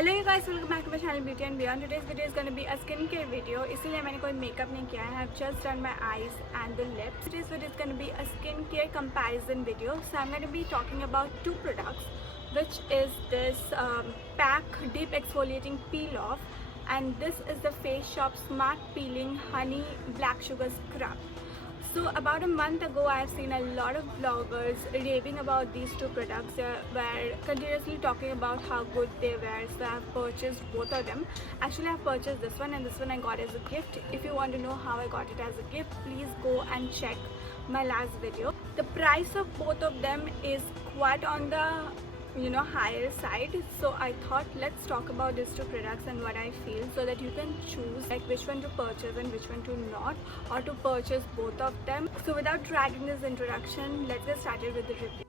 Hello you guys, welcome back to my channel beauty and beyond. Today's video is gonna be a skin care video, इसीलिए मैंने कोई makeup नहीं किया है। I have just done my eyes and the lips. Today's video is gonna be a skin care comparison video, so I am gonna be talking about two products, which is this pack deep exfoliating peel off, and this is the Face Shop Smart Peeling Honey Black Sugar Scrub. So about a month ago, I have seen a lot of bloggers raving about these two products. They were continuously talking about how good they were, so I have purchased both of them. Actually, I have purchased this one, and this one I got as a gift. If you want to know how I got it as a gift, please go and check my last video. The price of both of them is quite on the higher side, so I thought let's talk about these two products and what I feel, so that you can choose like which one to purchase and which one to not, or to purchase both of them. So without dragging this introduction, let's get started with the review.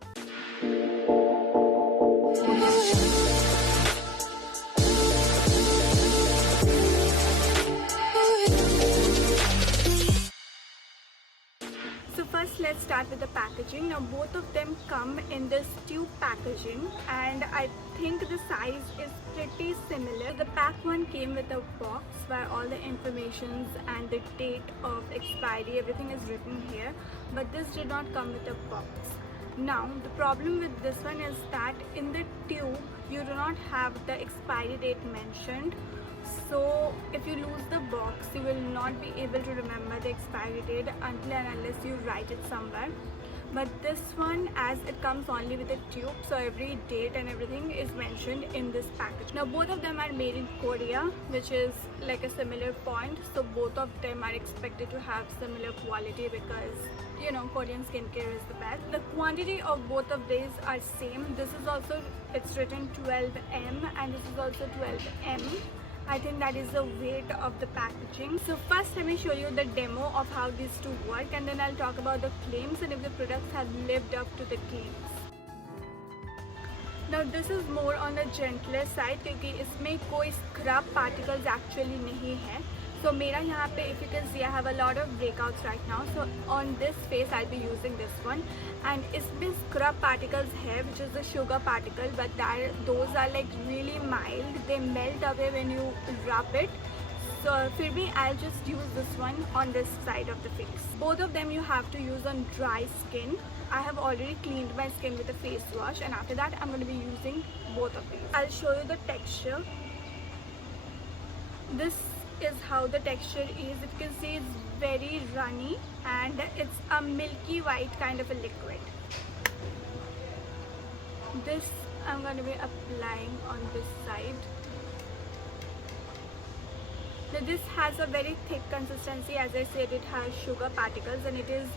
So first let's start with the packaging. Now both of them come in this tube packaging, and I think the size is pretty similar. The pack one came with a box where all the informations and the date of expiry, everything is written here, but this did not come with a box. Now the problem with this one is that in the tube you do not have the expiry date mentioned. So if you lose the box, you will not be able to remember the expiry date until and unless you write it somewhere. But this one, as it comes only with a tube, so every date and everything is mentioned in this package. Now both of them are made in Korea, which is like a similar point, so both of them are expected to have similar quality, because Korean skincare is the best. The quantity of both of these are same. This is also, it's written 12M, and this is also 12M. I think that is the weight of the packaging. So first let me show you the demo of how these two work, and then I'll talk about the claims and if the products have lived up to the claims. Now this is more on the gentler side, क्योंकि इसमें कोई scrub particles actually नहीं है. So मेरा यहाँ पे, if you can see, I have a lot of breakouts right now. So on this face I'll be using this one, and इसमें scrub particles है, which is the sugar particle, but those are like really mild. They melt away when you rub it. So फिर भी I'll just use this one on this side of the face. Both of them you have to use on dry skin. I have already cleaned my skin with a face wash, and after that I'm going to be using both of these. I'll show you the texture. This is how the texture is. If you can see, it's very runny and it's a milky white kind of a liquid. This I'm going to be applying on this side. Now this has a very thick consistency. As I said, it has sugar particles and it is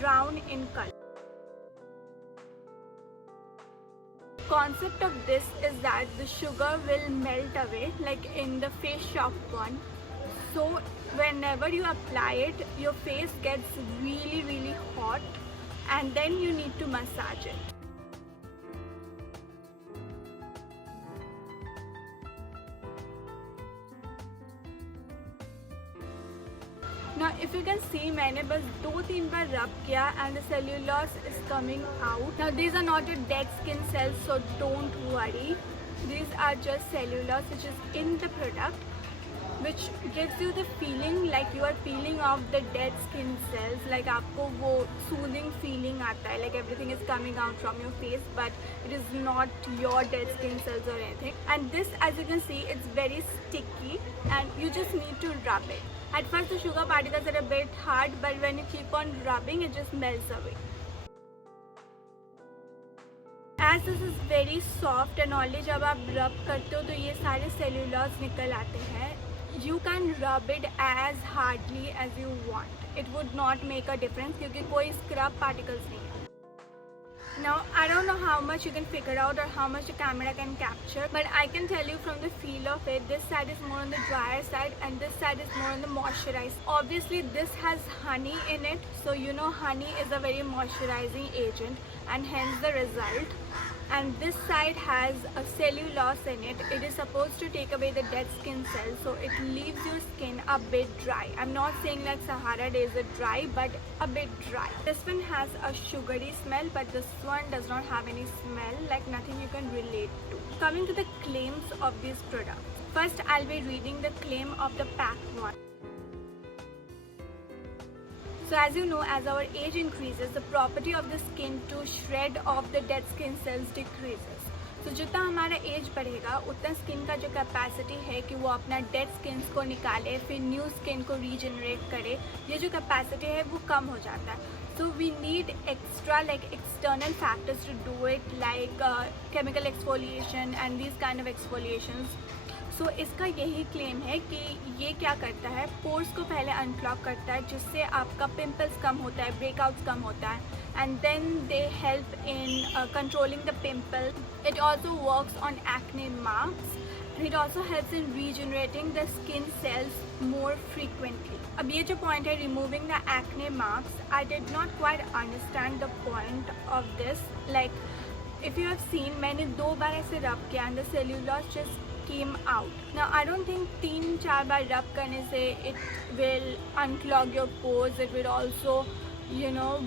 brown in color. Concept of this is that the sugar will melt away, like in the Face Shop one. So whenever you apply it, your face gets really hot, and then you need to massage it. Now if you can see, मैंने बस 2-3 बार rub किया and the cellulose is coming out. Now these are not your dead skin cells, so don't worry. These are just cellulose which is in the product, which gives you the feeling like you are peeling off the dead skin cells. Like आपको वो soothing feeling आता है, like everything is coming out from your face, but it is not your dead skin cells or anything. And this, as you can see, it's very sticky and you just need to rub it. At first the sugar particles are a bit hard, but when you keep on rubbing, it just melts away. As this is very soft and only जब आप rub करते हो तो ये सारे cellulose निकल आते हैं. You can rub it as hardly as you want. It would not make a difference क्योंकि कोई scrub particles नहीं है. Now I don't know how much you can figure out or how much the camera can capture, but I can tell you from the feel of it, this side is more on the drier side and this side is more on the moisturized. Obviously this has honey in it, so honey is a very moisturizing agent, and hence the result. and this side has a cellulose in it. It is supposed to take away the dead skin cells, so it leaves your skin a bit dry. I'm not saying like Sahara Days are dry, but a bit dry. This one has a sugary smell, but this one does not have any smell, like nothing you can relate to. Coming to the claims of these products. First, I'll be reading the claim of the pack one. So as you know, as our age increases, the property of the skin to shred off the dead skin cells decreases. So जितना हमारा as बढ़ेगा उतना skin का जो capacity है कि वो अपना डेड स्किन को निकाले फिर न्यू स्किन को रीजनरेट करे, ये जो कैपेसिटी है वो कम हो जाता है. So we need extra like external factors to do it, like chemical exfoliation and these kind of exfoliations. सो इसका यही क्लेम है कि ये क्या करता है, पोर्स को पहले अनक्लॉग करता है जिससे आपका पिंपल्स कम होता है, ब्रेकआउट्स कम होता है, and then they help in controlling the pimple. It also works on acne marks. It also helps in regenerating the skin cells more frequently. अब ये जो point है removing the acne marks, I did not quite understand the point of this. Like if you have seen, मैंने 2 बार ऐसे rub किया and the cellulose just came out. Now I don't think 3-4 bar rub करने से it will unclog your pores. It will also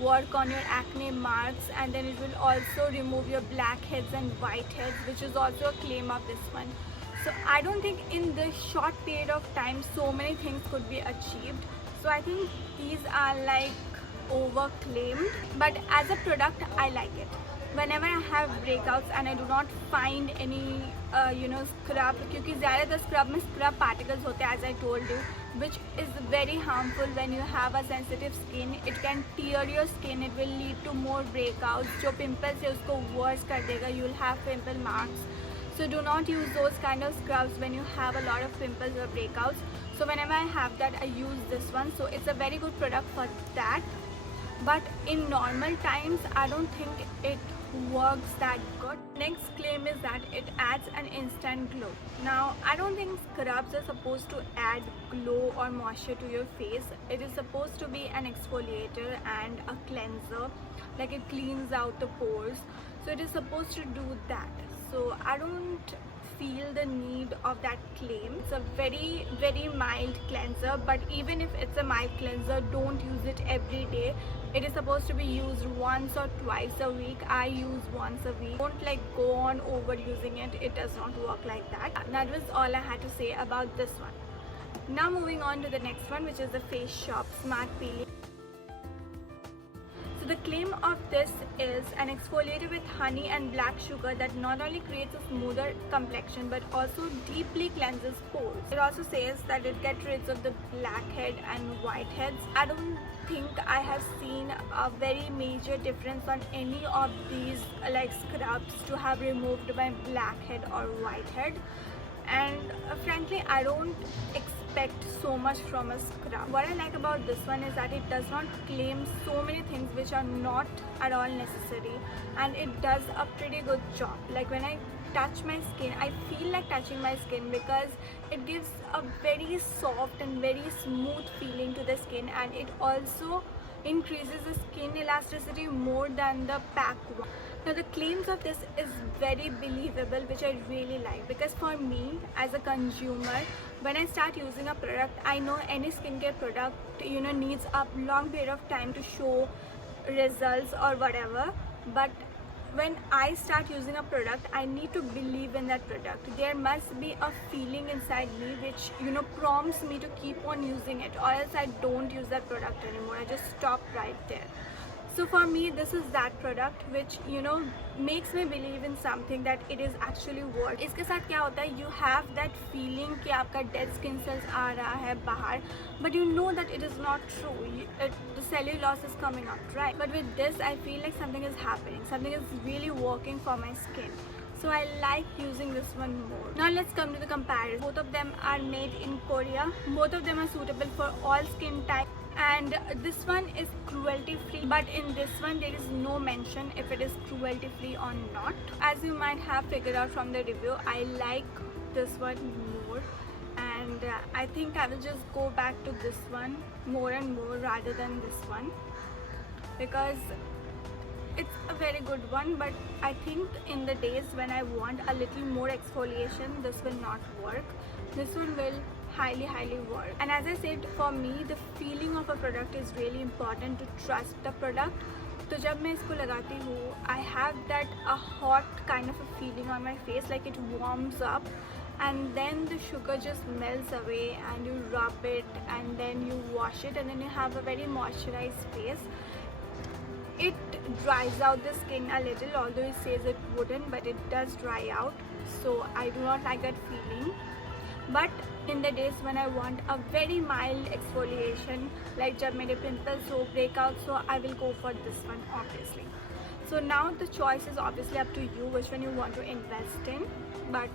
work on your acne marks, and then it will also remove your blackheads and whiteheads, which is also a claim of this one. So I don't think in this short period of time so many things could be achieved. So I think these are like overclaimed, but as a product I like it. Whenever I have breakouts and I do not find any scrub, क्योंकि ज़्यादातर scrub में scrub particles होते हैं, as I told you, which is very harmful when you have a sensitive skin. It can tear your skin, it will lead to more breakouts. जो pimples है उसको worse कर देगा, you will have pimple marks. So do not use those kind of scrubs when you have a lot of pimples or breakouts. So whenever I have that, I use this one. So it's a very good product for that. But in normal times, I don't think it works that good. Next claim is that it adds an instant glow. Now I don't think scrubs are supposed to add glow or moisture to your face. It is supposed to be an exfoliator and a cleanser, like it cleans out the pores. So it is supposed to do that. So I don't feel the need of that claim. It's a very mild cleanser, but even if it's a mild cleanser, don't use it every day. It is supposed to be used once or twice a week. I use once a week. Don't like go on overusing it. It does not work like that. That was all I had to say about this one. Now moving on to the next one, which is the Face Shop Smart Peeling. So the claim of this is an exfoliator with honey and black sugar that not only creates a smoother complexion but also deeply cleanses pores. It also says that it gets rid of the blackhead and whiteheads. I don't think I have seen a very major difference on any of these like scrubs to have removed my blackhead or whitehead. And frankly, I don't expect so much from a scrub. What I like about this one is that it does not claim so many things which are not at all necessary, and it does a pretty good job. Like when I touch my skin, I feel like touching my skin because it gives a very soft and very smooth feeling to the skin, and it also increases the skin elasticity more than the pack one. Now the claims of this is very believable, which I really like, because for me as a consumer, when I start using a product, I know any skincare product needs a long period of time to show results or whatever, but when I start using a product, I need to believe in that product. There must be a feeling inside me which prompts me to keep on using it, or else I don't use that product anymore. I just stop right there. So for me, this is that product which makes me believe in something that it is actually worth. इसके साथ क्या होता है, you have that feeling कि आपका dead skin cells आ रहा है बाहर, but you know that it is not true. The cellulose is coming out, right? But with this, I feel like something is happening. Something is really working for my skin. So I like using this one more. Now let's come to the comparison. Both of them are made in Korea. Both of them are suitable for all skin types. And this one is cruelty free, but in this one there is no mention if it is cruelty free or not. As you might have figured out from the review, I like this one more, and I think I will just go back to this one more and more rather than this one, because it's a very good one, but I think in the days when I want a little more exfoliation, this will not work. This one will highly work. And as I said, for me the feeling of a product is really important, to trust the product. तो जब मैं इसको लगाती हूँ, I have that a hot kind of a feeling on my face, like it warms up, and then the sugar just melts away, and you rub it, and then you wash it, and then you have a very moisturized face. It dries out the skin a little, although it says it wouldn't, but it does dry out, so I do not like that feeling. But in the days when I want a very mild exfoliation, like jab mere pimples ho, breakouts ho, I will go for this one obviously. So now the choice is obviously up to you which one you want to invest in, but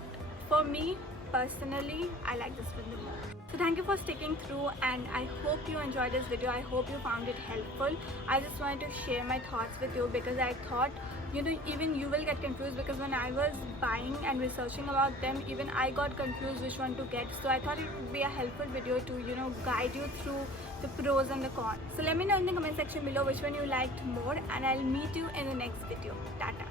for me personally I like this one the most. So thank you for sticking through, and I hope you enjoyed this video. I hope you found it helpful. I just wanted to share my thoughts with you because I thought, you know, even you will get confused, because when I was buying and researching about them, even I got confused which one to get. So I thought it would be a helpful video to, you know, guide you through the pros and the cons. So let me know in the comment section below which one you liked more, and I'll meet you in the next video. Tata.